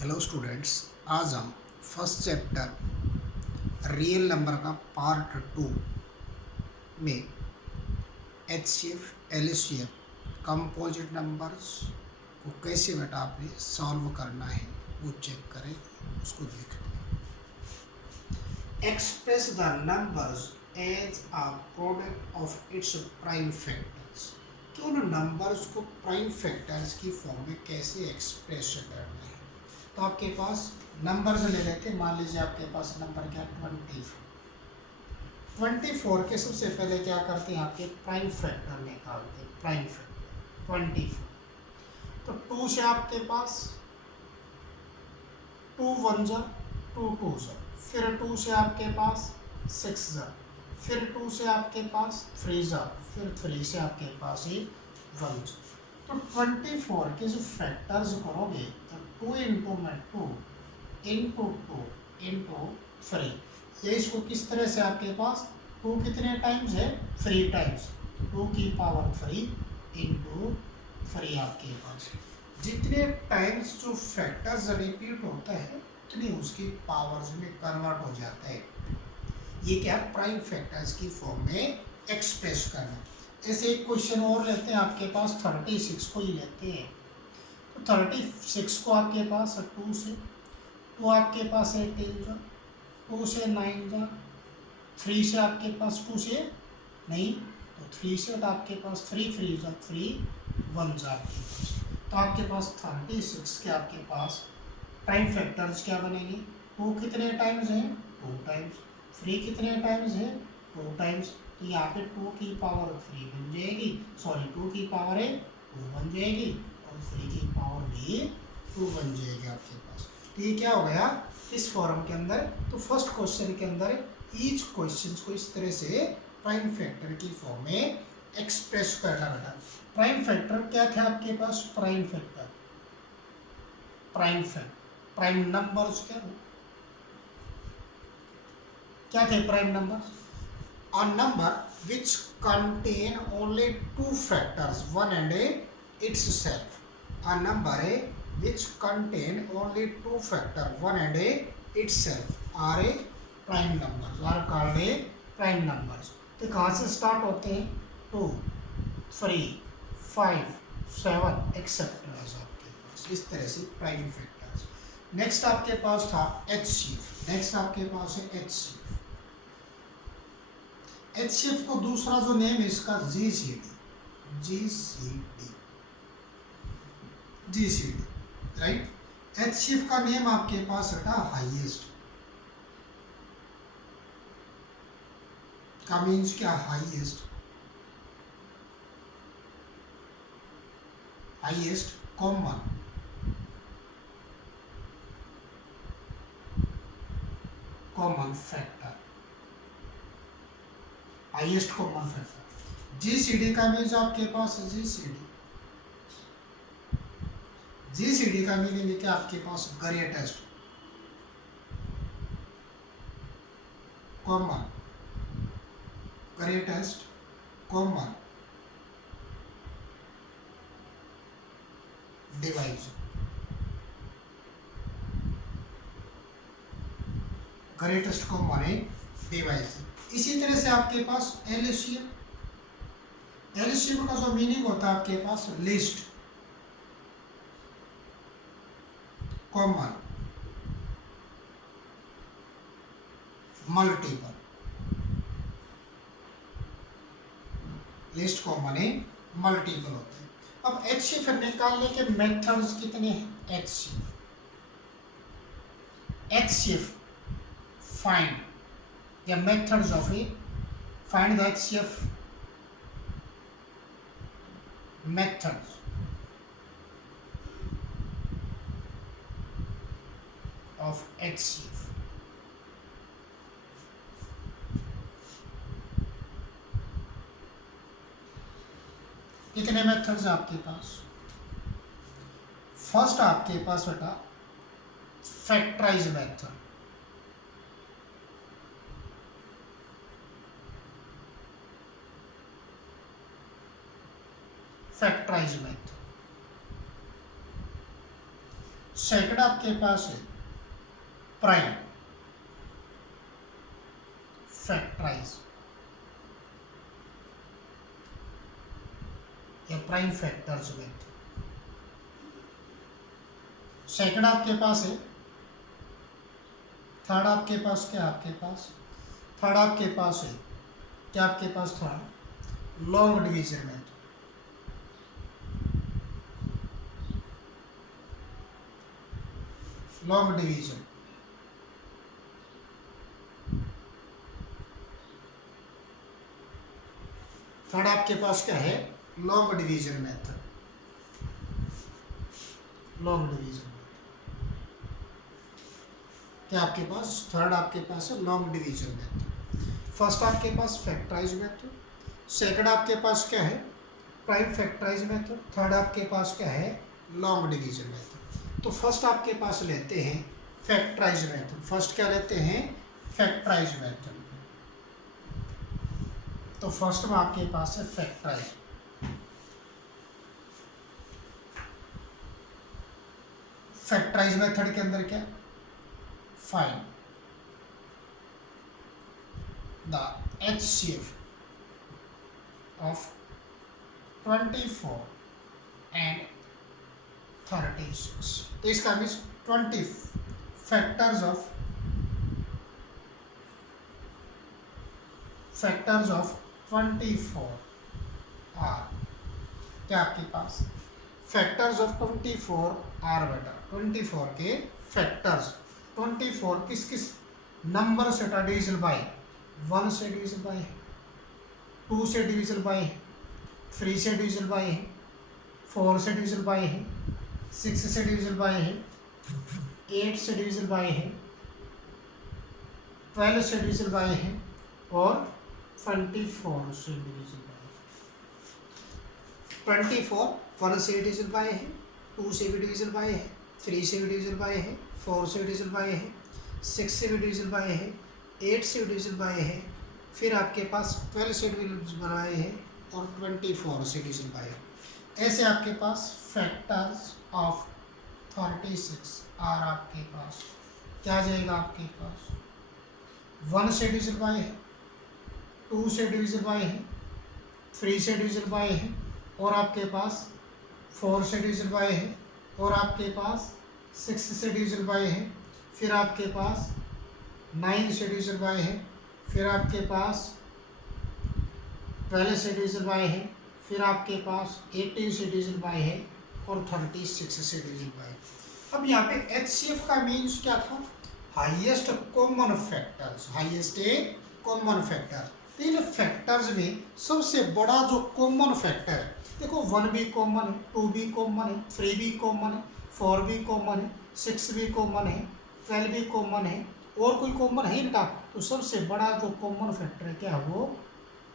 Hello students. आज हम first chapter real number का पार्ट 2 में एचसीएफ एलसीएम कंपोजिट नंबर्स को कैसे बेटा आपने सॉल्व करना है वो चेक करें, उसको देखें। Express the numbers as a product of its prime factors. कि उन नंबर्स को प्राइम फैक्टर्स की फॉर्म में कैसे एक्सप्रेस करना है। तो आपके पास नंबर्स ले लेते, मान लीजिए आपके पास नंबर क्या 24 के सबसे पहले क्या करते हैं, आपके प्राइम फैक्टर निकालते हैं। प्राइम फैक्टर 24, तो 2 से आपके पास 2 1 जा 2 2 जा, फिर 2 से आपके पास 6 जा, फिर 2 से आपके पास 3 जा, फिर 3 से आपके पास ही 1 जा। तो 24 के जो फैक्टर्स करोगे तो 2 इंटू में 2 इंटू 2 इंटू 3, ये इसको किस तरह से आपके पास 2 कितने टाइम्स है 3 टाइम्स, 2 की पावर 3 इंटू 3 आपके पास जितने टाइम्स जो फैक्टर्स रिपीट होता है उतनी उसकी पावर्स में कन्वर्ट हो जाता है। ये क्या प्राइम फैक्टर्स की फॉर्म में एक्सप्रेस करना। ऐसे एक क्वेश्चन और लेते हैं, आपके पास 36 को ही लेते हैं। तो 36 को आपके पास 2 से, तो आपके पास 18 जा, 2 से 9 जा, 3 से आपके पास 2 से नहीं, तो 3 से तो आपके पास 3 3 जा 3 1 जा आपके पास। तो आपके पास 36 के आपके पास प्राइम फैक्टर्स क्या बनेंगे, 2 कितने टाइम्स हैं 2 टाइम्स, 3 कितने टाइम्स है 2 टाइम्स, तो यहाँ पे 2 की पावर 3 बन जाएगी, सॉरी 2 की पावर है 2 बन जाएगी, और 3 की पावर भी 2 बन जाएगी आपके पास। तो ये क्या हो गया इस फॉर्म के अंदर। तो फर्स्ट क्वेश्चन के अंदर ईच क्वेश्चन को इस तरह से प्राइम फैक्टर की फॉर्म में एक्सप्रेस करना बेटा। प्राइम फैक्टर क्या था आपके पास, prime factor prime factor prime numbers क्या थे prime numbers, a number which contain only two factors 1 and a itself। a number which contain only two factor 1 and a itself are a prime numbers, are called a prime numbers। तो कहाँ से start होते हैं 2 3 5 7 etcetera आपके पास इस तरह से prime factors. Next आपके पास था एचसीएफ, नेक्स्ट आपके पास है एचसीएफ। एचसीएफ को दूसरा जो नेम है इसका GCD, GCD GCD right. HCF का नेम आपके पास रखा हाईएस्ट, का मीन्स क्या highest, highest common, common factor, highest common factor. GCD का मीन्स आपके पास जीसीडी, जीसीडी का मीनिंग है क्या आपके पास greatest common, greatest common divisor, greatest common divisor. इसी तरह से आपके पास एलसीएम, एलसीएम का जो मीनिंग होता है आपके पास least common multiple, least common है मल्टीपल होते हैं। अब एचसीएफ निकालने के मेथड्स कितने हैं, HCF HCF find the methods of it, find the HCF methods of HCF। कितने मेथड्स आपके पास, फर्स्ट आपके पास बेटा factorize method, factorize method. Second आपके पास है प्राइम फैक्टराइज या प्राइम फैक्टर्स मेथड। सेकंड आपके पास है। थर्ड आपके पास क्या आपके पास, थर्ड आपके पास है क्या आपके पास third long division method. Long division third आपके पास क्या है long division method. Long division क्या आपके पास थर्ड आपके पास है लॉन्ग डिवीजन मेथड। फर्स्ट आपके पास फैक्टराइज मेथड, सेकंड आपके पास क्या है प्राइम फैक्टराइज मेथड, थर्ड आपके पास क्या है लॉन्ग डिवीजन मेथड। तो फर्स्ट आपके पास लेते हैं फैक्टराइज मेथड। फर्स्ट क्या लेते हैं फैक्टराइज मेथड। तो फर्स्ट में आपके पास है फैक्टराइज। फैक्टराइज मेथड के अंदर क्या find the HCF of 24 and 36। तो इसका मीन्स 20 फैक्टर्स ऑफ 24 आर क्या आपके पास फैक्टर्स ऑफ 24 आर बेटा 24 के फैक्टर्स 24 किस किस नंबर से डिविजिबल बाय 1 से डिविजिबल बाय 2 से डिविजिबल बाय 3 से डिविजिबल बाय 4 से डिविजिबल बाय 6 से डिविजिबल बाय 8 से डिविजिबल बाय 12 से डिविजिबल बाय और 24 से डिविजिबल बाय। 24 1 से डिविजिबल बाय 2 से भी डिविजिबल बाय 3 से भी डिविजिबल बाय 4 से भी डिविजिबल बाय 6 से भी डिविजिबल बाय 8 से भी डिविजिबल बाय फिर आपके पास 12 से डिविजिबल बाय और 24 से डिविजिबल बाय। ऐसे आपके पास फैक्टर्स ऑफ 36 आर आपके पास क्या जाएगा आपके पास 1 से डिविजिबल बाय 2 से डिविजिबल बाय 3 से डिविजिबल बाय और आपके पास 4 से डिविजिबल बाय और आपके पास 6 से डिविजिबल बाय फिर आपके पास 9 से डिविजिबल बाय फिर आपके पास 12 से डिविजिबल बाय फिर आपके पास 18 से डिविजिबल बाय और 36 से डिविजिबल बाय। अब यहाँ पे HCF का मीन्स क्या था highest common factors, highest common factor. तो इन फैक्टर्स में सबसे बड़ा जो कॉमन फैक्टर है देखो 1 भी कॉमन है 2 भी कॉमन है 3 भी कॉमन है 4 भी कॉमन है 6 भी कॉमन है 12 भी कॉमन है और कोई कॉमन है इनका। तो सबसे बड़ा जो कॉमन फैक्टर है क्या है वो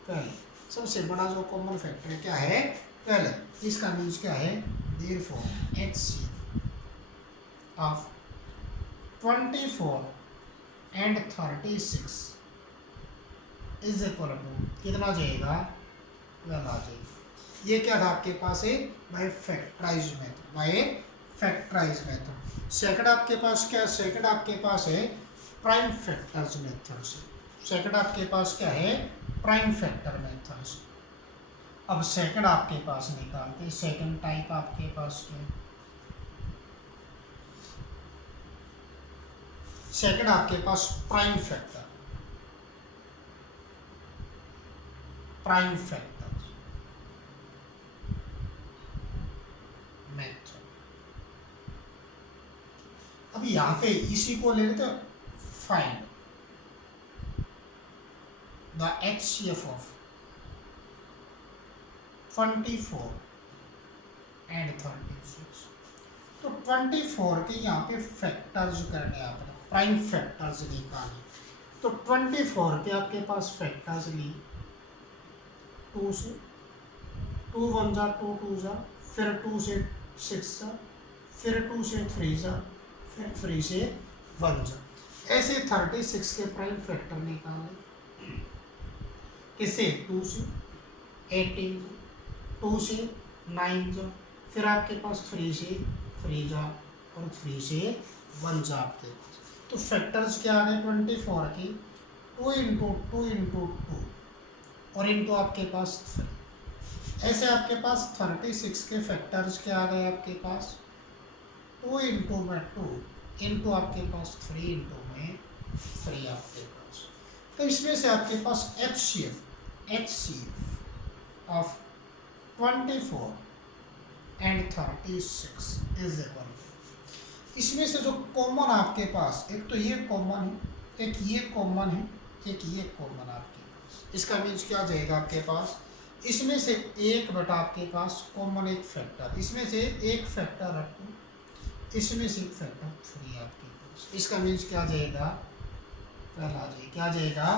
12। सबसे बड़ा जो कॉमन फैक्टर है क्या है 12। इसका मीन्स क्या है therefore HCF of 24 and 36 is equal to कितना जाएगा 12 आ जाएगा। ये क्या था आपके पास है by factorize method, by factorize method. Second आपके पास क्या सेकंड आपके पास है प्राइम फैक्टर्स मेथड से। सेकंड आपके पास क्या है प्राइम फैक्टर मेथड से। अब सेकंड आपके पास निकालते सेकंड टाइप आपके पास क्या सेकंड आपके पास प्राइम फैक्टर मेथड। अब यहाँ पे इसी को ले लेते find the HCF of 24 and 36। तो 24 के यहाँ पे फैक्टर्स करने आपने प्राइम फैक्टर्स निकाले। तो 24 के आपके पास फैक्टर्स ली 2 से 2 1 जा 2 2 जा फिर 2 से 6 जा फिर 2 से 3 जा फिर 3 से 1 जा। ऐसे 36 के प्राइम फैक्टर निकाले किसे 2 से 18 2 से 9 जा फिर आपके पास 3 से 3 जा और 3 से 1 जा आपके पास। तो फैक्टर्स क्या आ गए 24 की 2 इंटू 2 इंटू 2 और इंटू आपके पास 3। ऐसे आपके पास 36 के फैक्टर्स क्या आ गए आपके पास 2 इंटू में 2 इंटू आपके पास 3 इंटू में 3 आपके पास। तो इसमें से आपके पास HCF of 24 and 36 is equal. इसमें से जो कॉमन आपके पास एक तो ये कॉमन है, एक ये कॉमन है, एक ये कॉमन आपके पास। इसका मीन्स क्या जाएगा आपके पास इसमें से एक बटा आपके पास कॉमन एक फैक्टर, इसमें से एक फैक्टर रखो, इसमें से एक फैक्टर 3 आपके पास। इसका मीन्स क्या जाएगा पहला आ जाएगा, क्या जाएगा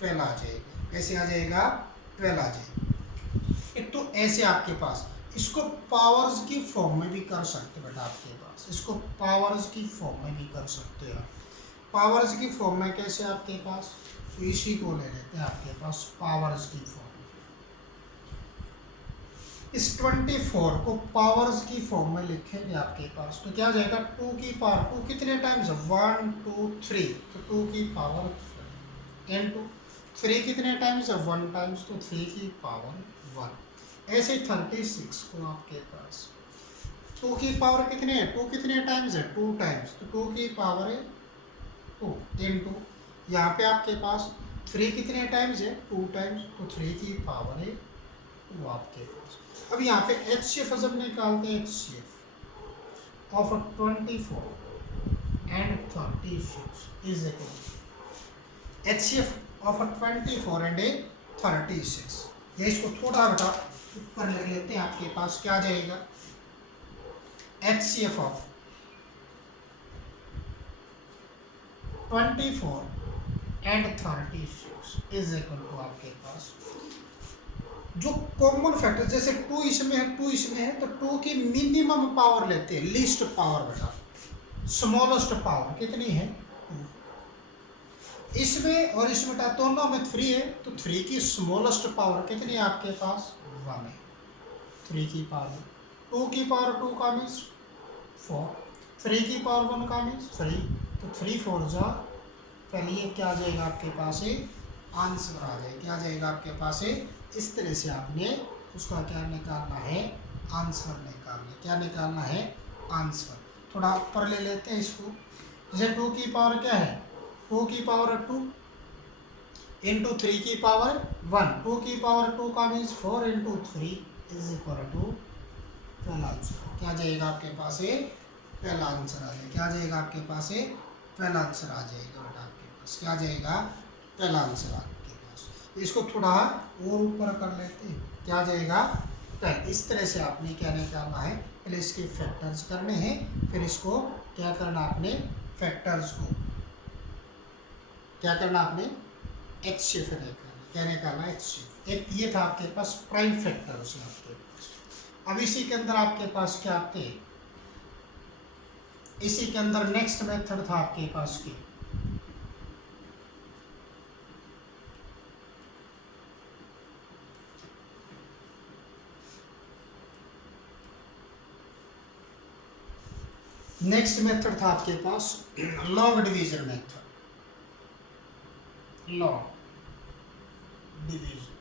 पहला आ जाएगा। कैसे आ जाएगा पहला आ जाएगा। एक तो ऐसे आपके पास इसको पावर्स की फॉर्म में भी कर सकते बेटा आपके पास, इसको पावर्स की फॉर्म में भी कर सकते हो। पावर्स की फॉर्म में कैसे आपके पास तो इसी को ले लेते हैं आपके पास पावर्स की फॉर्म। इस 24 को पावर्स की फॉर्म में लिखेंगे आपके पास तो क्या जाएगा 2 की पावर 2 कितने टाइम्स 1 2 3 तो 2 की पावर इनटू 3 कितने टाइम्स 1 टाइम्स तो 3 की पावर 1। ऐसे 36 को आपके पास 2 की पावर कितने है 2 कितने टाइम्स है 2 टाइम्स तो 2 की पावर है 2 इनटू यहाँ पे आपके पास 3 कितने टाइम्स है 2 टाइम्स तो 3 की पावर है 2 आपके पास। अब यहाँ पे HCF जब निकालते हैं HCF of 24 and 36 is equal HCF of 24 and 36। ये इसको थोड़ा बेटा ऊपर लिख लेते हैं आपके पास क्या जाएगा HCF of 24 and 36 is equal to आपके पास जो कॉमन फैक्टर जैसे 2 इसमें है 2 इसमें है तो 2 की मिनिमम पावर लेते हैं लीस्ट पावर बेटा स्मॉलेस्ट पावर कितनी है 2। इसमें और इसमें दोनों में 3 है तो 3 की स्मॉलेस्ट पावर कितनी है आपके पास 1 है। 3 की पावर 2 की पावर 2 का मीन्स 4, 3 की पावर 1 का मीन्स 3 तो 3 4 जा पहले ये क्या आ जाएगा आपके पास है आंसर आ जाएगा। क्या जाएगा आपके पास है इस तरह से आपने उसका क्या निकालना है आंसर निकालना है। क्या निकालना है आंसर। थोड़ा ऊपर ले लेते हैं इसको जैसे 2 की पावर क्या है 2 की पावर 2 इंटू 3 की पावर 1 2 की पावर 2 का means 4 into 3 is equal to पहला आंसर। क्या जाएगा आपके पास है पहला आंसर आ जाएगा। क्या जाएगा आपके पास है पहला आंसर आ जाएगा बेटा आपके पास। क्या जाएगा पहला आंसर आपके पास। इसको थोड़ा और ऊपर कर लेते हैं क्या जाएगा 10। इस तरह से आपने क्या निकालना है पहले इसके फैक्टर्स करने हैं फिर इसको क्या करना आपने फैक्टर्स को क्या करना आपने HCF निकालना। क्या निकालना HCF। एक ये था आपके पास प्राइम फैक्टर्स आपके पास। अब इसी के अंदर आपके पास क्या आते हैं इसी के अंदर नेक्स्ट मेथड था आपके पास की नेक्स्ट मेथड था आपके पास long division method. Long division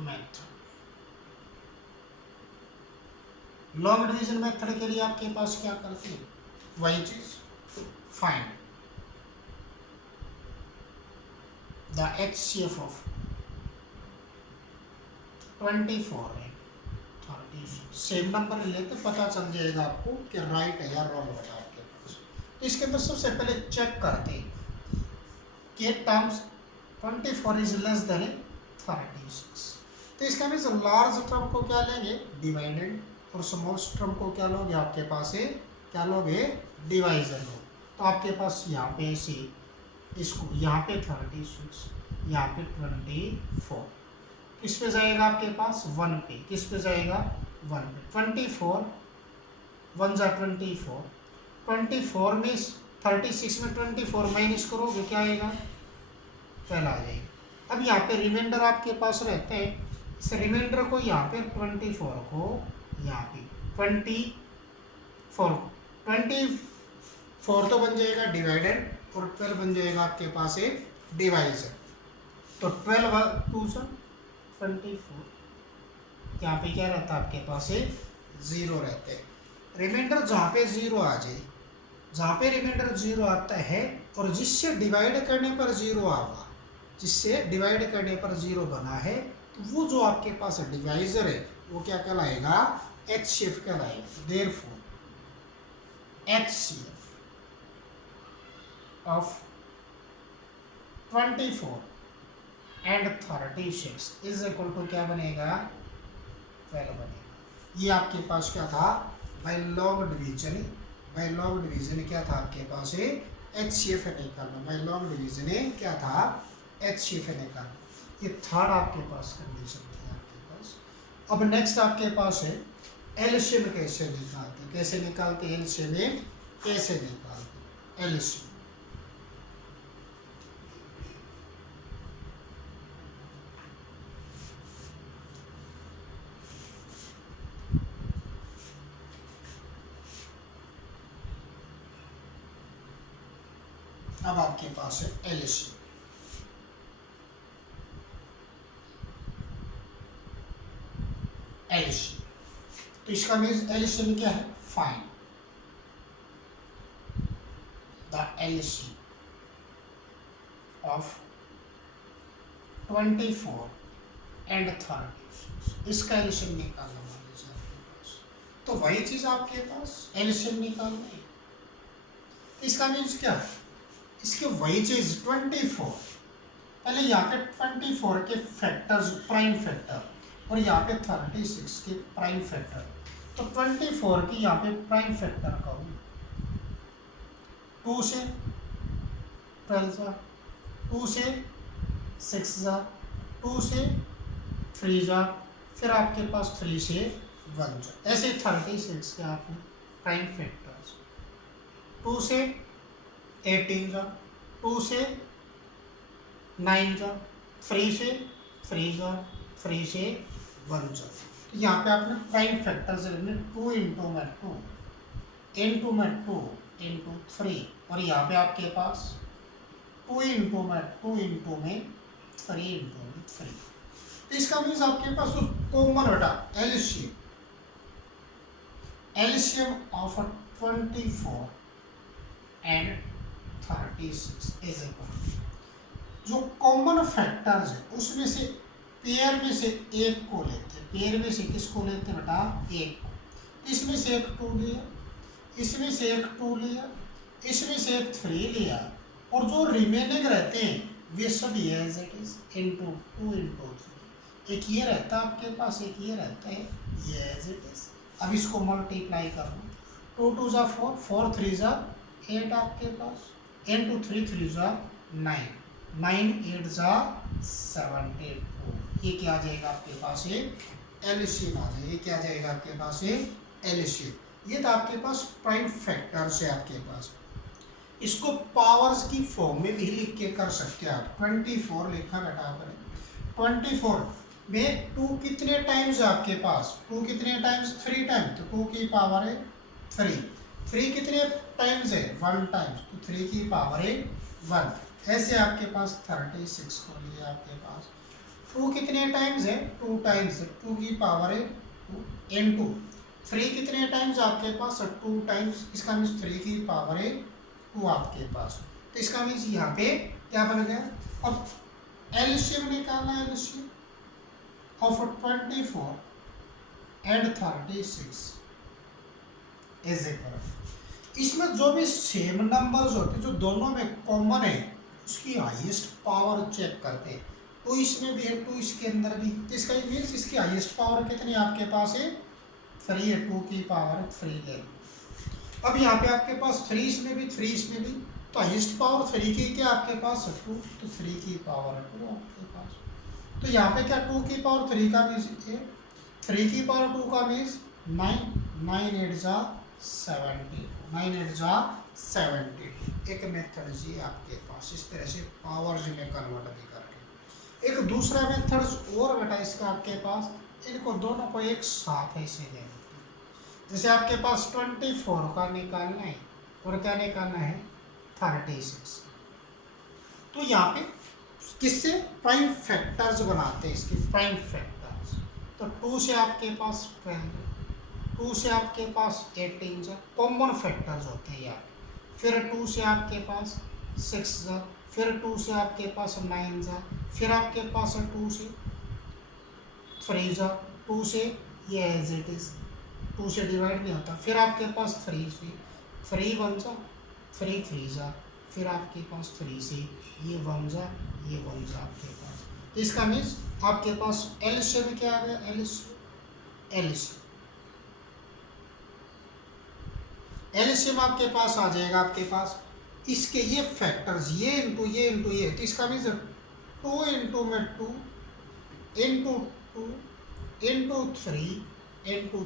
method long division method के लिए आपके पास क्या करते हैं वही चीज फाइंड द HCF ऑफ 24 है 30। सेम नंबर लेते पता चल जाएगा आपको कि राइट है या रॉन्ग है आपके पास। तो इसके अंदर सबसे पहले चेक करते हैं कि टर्म्स 24 इज लेस देन 36। तो इसका मीन्स लार्ज टर्म को क्या लेंगे डिवाइडेड और स्मॉल टर्म को क्या लोगे आपके पास है क्या लोगे डिवाइजर लो। तो आपके पास यहाँ पे ऐसे इसको यहाँ पे 36 यहाँ पे 24 किस पे जाएगा आपके पास 1 पे किस पे जाएगा 1 पे 24 1 जा 24 में 36 में 24 माइनस करोगे क्या आएगा पहला आ जाएगा। अब यहाँ पे रिमाइंडर आपके पास रहते हैं इस रिमाइंडर को यहाँ पे 24 को यहाँ पे 24 24 तो बन जाएगा डिवाइडेड और 12 बन जाएगा आपके पास एक डिवाइजर। तो 12 2 से 24, यहाँ पे क्या रहता है आपके पास एक 0 रहते हैं। रिमाइंडर जहाँ पे 0 आ जाए, जहाँ पे रिमाइंडर 0 आता है और जिससे डिवाइड करने पर 0 आएगा, जिससे डिवाइड करने पर 0 बना है, तो वो जो आपके पास डिवाइजर है वो क्या कहलाएगा, HCF कहलाएगा। Therefore HCF of 24 and 36 is equal to क्या बनेगा, 12 बनेगा। ये आपके पास क्या था, by long division. By long division क्या था आपके पास, HCF निकालना। बाय लॉग डिवीजन क्या था, HCF निकालना। ये थर्ड आपके पास कंडीशन थी आपके पास। अब नेक्स्ट आपके पास है एलसीएम कैसे निकालते, कैसे निकालते एलसीएम, कैसे निकालते एलसीएम। अब आपके पास है एलसीएम। एलसीएम तो इसका मीन्स एलसीएम क्या है, find the LCM of 24 and 36। इसका एलसीएम निकालना मान लीजिए आपके पास, तो वही चीज आपके पास एलसीएम निकालना है। इसका मीन्स क्या है, इसके वही चीज 24, पहले यहाँ पे 24 के फैक्टर्स प्राइम फैक्टर और यहाँ पे 36 के प्राइम फैक्टर। तो 24 की यहाँ पे प्राइम फैक्टर करूँ, 2 से 12 जा, 2 से 6 जा, 2 से 3 जा, फिर आपके पास 3 से 1 जा। ऐसे 36 के आपने प्राइम फैक्टर्स, 2 से 18 जा, 2 से 9 जा, 3 से 3 जा, 3 से 1 जा। तो यहाँ पे आपने प्राइम फैक्टर्स लेने, 2 इंटू में 2 इंटू में 2 इंटू 3, और यहाँ पे आपके पास 2 इंटू में 2 इंटू में 3 इंटू में 3। तो इसका मीन्स आपके पास तो कॉमन हटा LCM, LCM of 24 and 36 is equal, जो कॉमन फैक्टर्स है उसमें से पेयर में से एक को लेते हैं। पेयर में से किसको लेते हैं बेटा, एक को। इसमें से एक 2 लिया, इसमें से एक 2 लिया, इसमें से एक 3 लिया, और जो रिमेनिंग रहते हैं वे सब ये as it is into 2 into 3। एक ये रहता है आपके पास, एक ये रहता है, ये एज इट इज। अब इसको मल्टीप्लाई करना, 2 2 जा 4, 4 3 जा 8 आपके पास, इंटू 3 3 जा 9, 9 8 जा 72। ये क्या आ जाएगा आपके पास, ये एलसीएम आ जाएगा। ये क्या आ जाएगा आपके पास, ये एलसीएम। ये तो आपके पास प्राइम फैक्टर्स है आपके पास। इसको पावर्स की फॉर्म में भी लिख के कर सकते हैं आप। 24 लिखा बेटा आपने, 24 में 2 कितने टाइम्स है आपके पास, 2 कितने टाइम्स, 3 टाइम्स, तो 2 की पावर है 3। 3 कितने टाइम्स है, 1 टाइम्स, तो 3 की पावर है 1। ऐसे आपके पास 36 को लिया आपके पास, 2 कितने टाइम्स है, 2 टाइम्स, 2 की पावर है 2 इंटू 3 कितने टाइम्स आपके पास, 2 टाइम्स, इसका मीन्स 3 की पावर है 2 आपके पास। तो इसका मीन्स यहाँ पे क्या बन गया। अब एलसीएम निकालना है, LCM of 24 and 36 is equal, इसमें जो भी सेम नंबर्स होते जो दोनों में कॉमन है उसकी हाईएस्ट पावर चेक करते हैं। तो इसमें भी है 2, इसके अंदर भी, तो इसका मीन्स इसकी हाईएस्ट पावर कितनी आपके पास है, 3 है, 2 की पावर 3 है। अब यहाँ पे आपके पास 3 इसमें भी, 3 इसमें भी, तो हाईएस्ट पावर 3 की क्या आपके पास 2, तो 3 की पावर 2 आपके पास। तो यहाँ पे क्या 2 की पावर 3 का मीन्स 3 की पावर 2 का मीन्स 9, 9 8 जा 70, 9 8 जा 70। एक मेथड जी आपके पास इस तरह से पावर्स में कन्वर्ट भी करके। एक दूसरा मेथड और बेटा इसका आपके पास, इनको दोनों को एक साथ ऐसे ले लेते हैं। जैसे आपके पास 24 का निकालना है और क्या निकालना है 36। तो यहाँ पे किससे प्राइम फैक्टर्स बनाते हैं इसके प्राइम फैक्टर्स। तो 2 से आपके पास 12, 2 से आपके पास 18 कॉमन फैक्टर्स होते हैं यहाँ। फिर 2 से आपके पास 6, फिर 2 से आपके पास 9, फिर आपके पास 2 से 3, 2 से ये एज इट इज 2 से डिवाइड नहीं होता। फिर आपके पास 3 से 3 1 जा 3 3 जा, फिर आपके पास 3 से ये 1 जा ये 1 जा आपके पास। तो इसका मीन्स आपके पास एलसीएम क्या आ गया एलसीएम आपके पास आ जाएगा आपके पास इसके ये फैक्टर्स ये इंटू ये। तो इसका मीन्स 2 इंटू में 2 इंटू 2 इंटू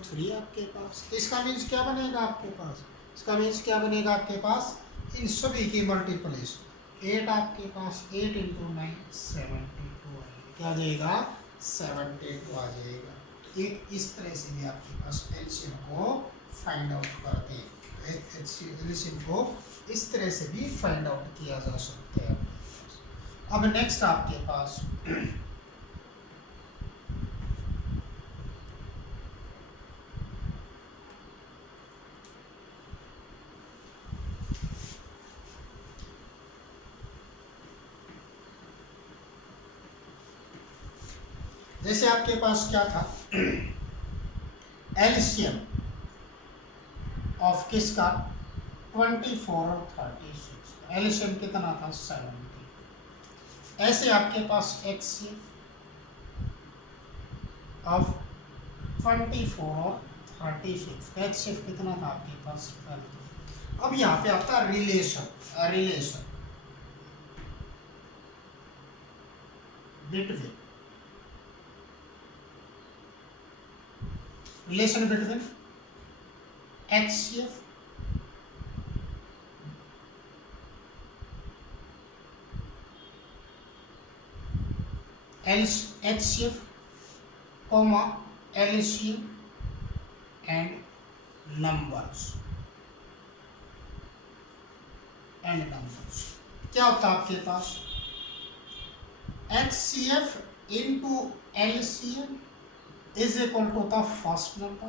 3 आपके पास। तो इसका मीन्स क्या बनेगा आपके पास, इसका मीन्स क्या बनेगा आपके पास इन सभी की मल्टीप्लिकेशन 8 आपके पास 8 इंटू 9 72 आएगा। क्या आ जाएगा 72 आ जाएगा। तो एक इस तरह से भी आपके पास एलसीएम को फाइंड आउट करते हैं। एलसीएम को इस तरह से भी फाइंड आउट किया जा सकता है। अब नेक्स्ट आपके पास जैसे आपके पास क्या था एलसीएम ऑफ किसका 24 और 36, एलसीएम कितना था 70। ऐसे आपके पास एचसीएफ ऑफ 24 और 36, एचसीएफ कितना था आपके पास 12। अब यहाँ पे आता है relation between HCF HCF, LCM and numbers क्या होता है आपके पास HCF into LCM is equal to the first number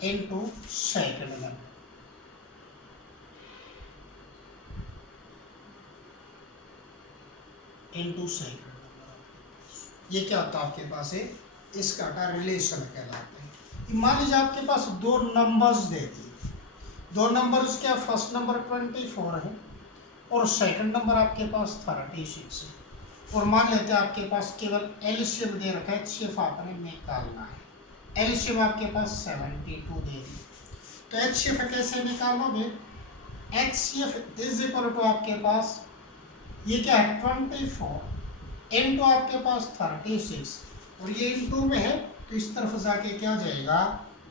into second number into second number। ये क्या होता है आपके पास है इसका रिलेशन कहलाता है। मान लीजिए आपके पास दो नंबर्स दे दिए, दो नंबर्स क्या फर्स्ट नंबर 24 है और सेकंड नंबर आपके पास 36 है। और मान लेते हैं आपके पास केवल एलसीएम दे रखा है, एचसीएफ आपने निकालना है। एलसीएम आपके पास 72 दे दी, तो एचसीएफ कैसे निकालोगे, एचसीएफ इज इक्वल टू आपके पास ये क्या है 24 इनटू आपके पास 36 और ये इनटू में है तो इस तरफ जाके क्या हो जाएगा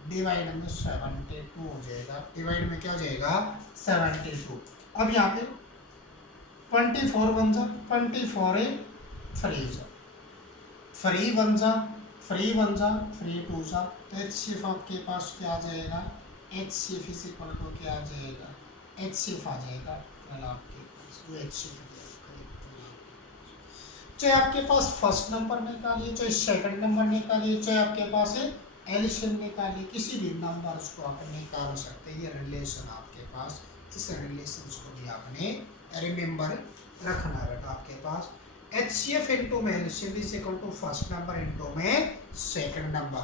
डिवाइड में 72 हो जाएगा, डिवाइड में क्या हो जाएगा 72। अब यहाँ पे 24 बन जा 24 है 3 जा 3 बन जा 3 बन जा 3 2 जा, तो एचसीएफ आपके पास क्या आ जाएगा एचसीएफ इज इक्वल टू क्या आ जाएगा एचसीएफ आ जाएगा कल आपके पास जो एचसीएफ चाहे आपके पास फर्स्ट नंबर निकालिए चाहे सेकंड नंबर निकालिए चाहे आपके पास है एलसीएम निकालिए, किसी भी नंबर उसको आप निकाल सकते हैं। ये रिलेशन आपके पास, इस रिलेशन को भी आपने रिमेंबर रखना बेटा। आपके पास एचसीएफ इनटू में LCM is equal to first number into में सेकंड नंबर।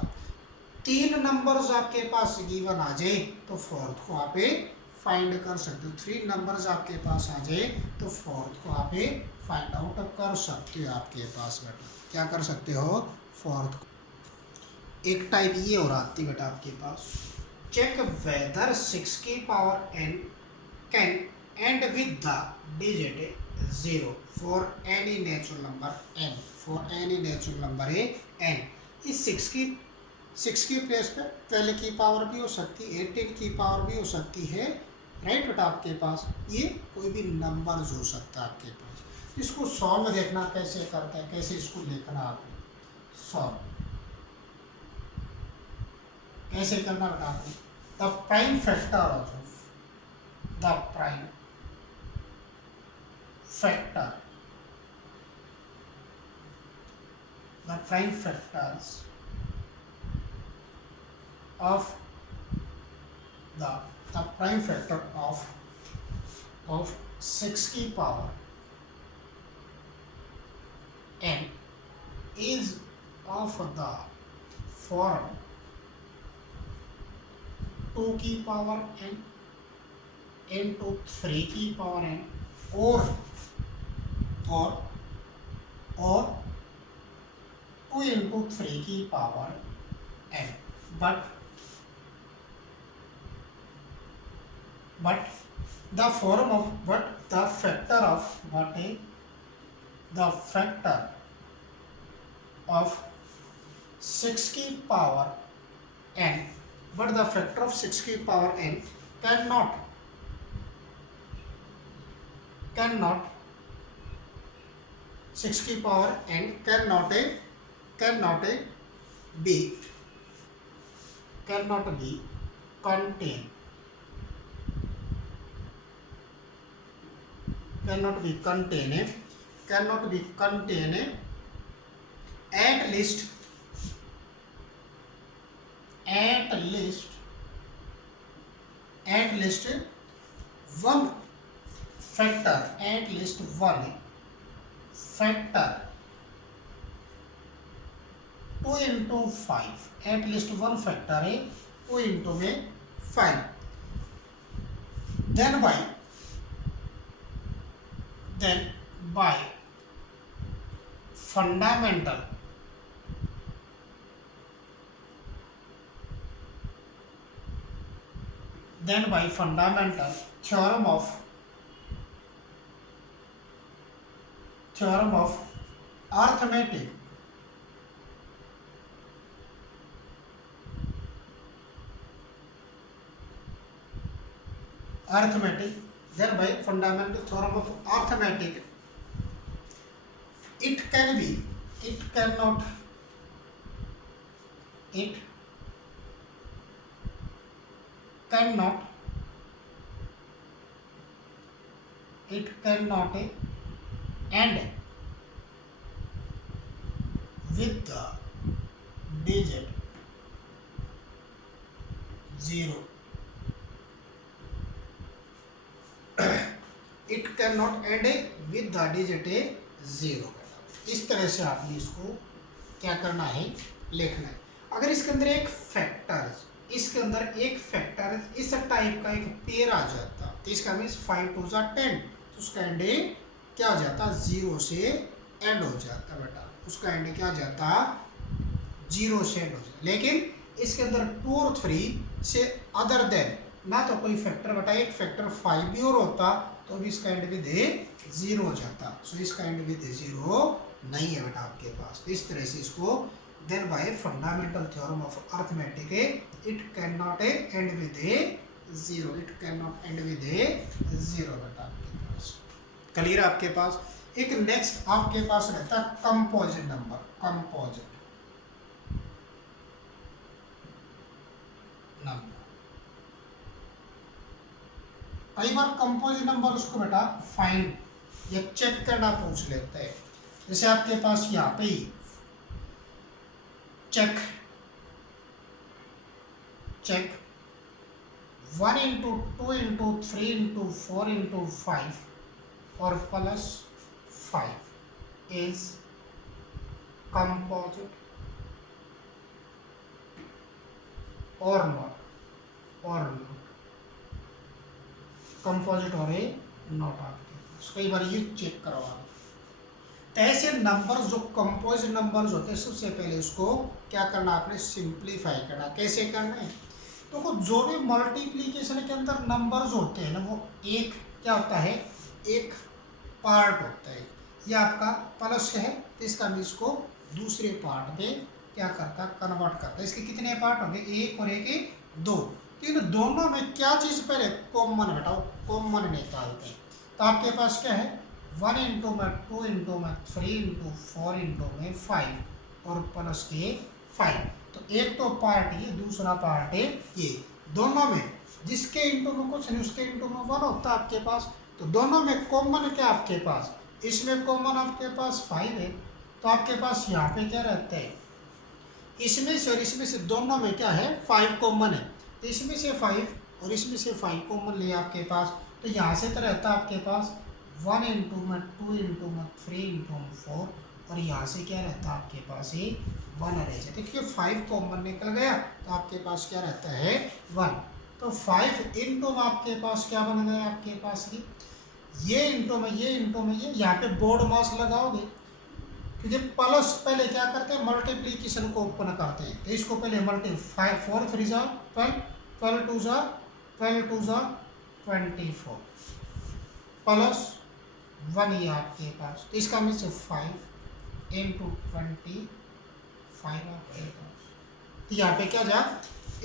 तीन नंबर्स आपके पास गिवन आ जाए तो फोर्थ को आप फाइंड कर सकते हो। 3 नंबर्स आपके पास आ जाए तो फोर्थ को आप फाइंड आउट कर सकते हो। आपके पास बेटा क्या कर सकते हो फोर्थ। एक टाइप ये हो रहा है बेटा आपके पास चेक वेदर 6 की power n can and with the digit 0 for any natural number n, for any natural number है n। इस 6 की प्लेस पे 12 की पावर भी हो सकती है, 18 की पावर भी हो सकती है, राइट बेटा। आपके पास ये कोई भी नंबर्स हो सकता है आपके पास। इसको सॉल्व देखना कैसे करते हैं, कैसे इसको लिखना आपको सॉल्व। कैसे करना बेटा आपको, the prime factor of the prime factor the prime factors of the prime factor of 6 की power n is of the form 2 की power n into 3 की power n or 2 into 3 की power n, but the form of the factor of 6 की power n, but the factor of 6 की power n cannot 6 की power n cannot be contained at least one factor 2 into 5, at least one factor है 2 into में 5, then by fundamental theorem of arithmetic then by fundamental theorem of arithmetic it cannot end with the digit 0. It cannot end with the digit 0. इस तरह से आपने इसको क्या करना है, लिखना है। अगर इसके अंदर एक फैक्टर इस टाइप का एक पेयर आ जाता तो इसका मीन्स 5 2 10, तो उसका एंड क्या हो जाता, 0 से एंड हो जाता बेटा, उसका एंड क्या हो जाता, 0 से एंड हो जाता। लेकिन इसके अंदर 2 और 3 से अदर देन ना तो कोई फैक्टर बेटा, एक फैक्टर 5 भी और होता तो भी इसका एंड विद 0 हो जाता। सो इसका एंड विद 0 नहीं है बेटा आपके पास। तो इस तरह से इसको then by fundamental theorem of arithmetic it can not end with 0, it can not end with 0 बेटा आपके पास। क्लियर आपके पास। एक नेक्स्ट आपके पास रहता है कंपोजिट नंबर। कई बार कंपोजिट नंबर उसको बेटा फाइंड या चेक करना पूछ लेते हैं। जैसे आपके पास यहाँ पे ही check 1 into 2 into 3 into 4 into 5 और plus 5 is composite or not, composite और नॉट आपके पास। कई बार ये चेक करवा। तो ऐसे नंबर जो कंपोजिट नंबर्स होते हैं सबसे पहले उसको क्या करना, आपने सिंप्लीफाई करना। कैसे करना है, तो जो भी मल्टीप्लीकेशन के अंदर नंबर्स होते हैं ना, वो एक क्या होता है, एक पार्ट होता है। ये आपका प्लस है तो इसका भी इसको दूसरे पार्ट पे क्या करता, कन्वर्ट करता है। इसके कितने पार्ट होंगे, एक और एक 2। इन दोनों में क्या चीज़ पहले कॉमन हटाओ, कॉमन निकालते हैं। तो आपके पास क्या है, 1 into में 2 into में 3 into 4 into में 5 और प्लस के 5। तो एक तो पार्ट ये, दूसरा पार्ट है ये। दोनों में जिसके इंटू में कुछ नहीं उसके इंटू में 1 होता है आपके पास। तो दोनों में कॉमन क्या आपके पास, इसमें कॉमन आपके पास 5 है, तो आपके पास यहाँ पे क्या रहता है, इसमें से और इसमें से दोनों में क्या है 5 कॉमन है। तो इसमें से 5 और इसमें से 5 कॉमन लिया आपके पास, तो यहाँ से तो रहता है आपके पास 1 इंटू में 2 इंटू में 3 इंटू में 4, और यहाँ से क्या रहता है आपके पास ये 1 रह जाता है, क्योंकि 5 कॉमन निकल गया तो आपके पास क्या रहता है 1। तो 5 इंटू में आपके पास क्या बन गया आपके पास ये इंटू में ये इंटू में ये, यहाँ पे बोर्ड मास लगाओगे क्योंकि प्लस पहले क्या करते हैं मल्टीप्लीकेशन को ओपन करते हैं। तो इसको पहले मल्टी 5 4 3 जा 12 12 2 जा 12 2 जा 24 प्लस 1 ये आपके पास। तो इसका मीन से 5 इंटू 25 आपके पास। तो यहाँ पे क्या जा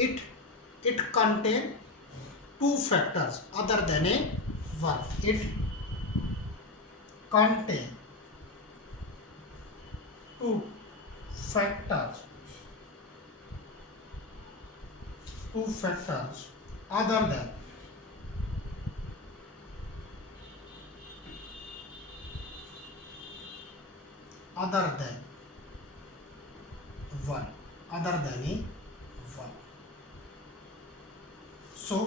it contain 2 factors other than 1। It contain 2 factors other than 1, other than 1. So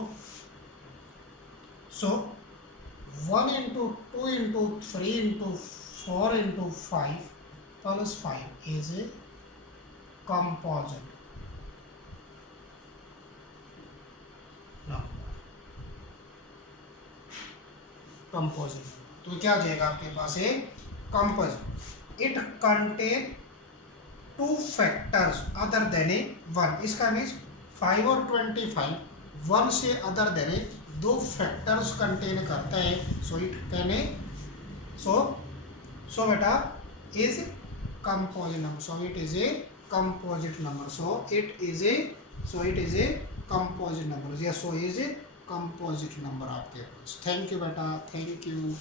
1 into 2 into 3 into 4 into 5 plus 5 is a composite number। composite तो क्या हो जाएगा आपके पास ये composite। it contain 2 factors other than 1। इसका मीन्स 5 और 25 1 से अदर देन 2 फैक्टर्स कंटेन करता है। सो इट कैन सो बेटा is composite number, so it is a composite number, so it is a composite number, yes, so is a composite number आपके पास। Thank you बेटा, thank you.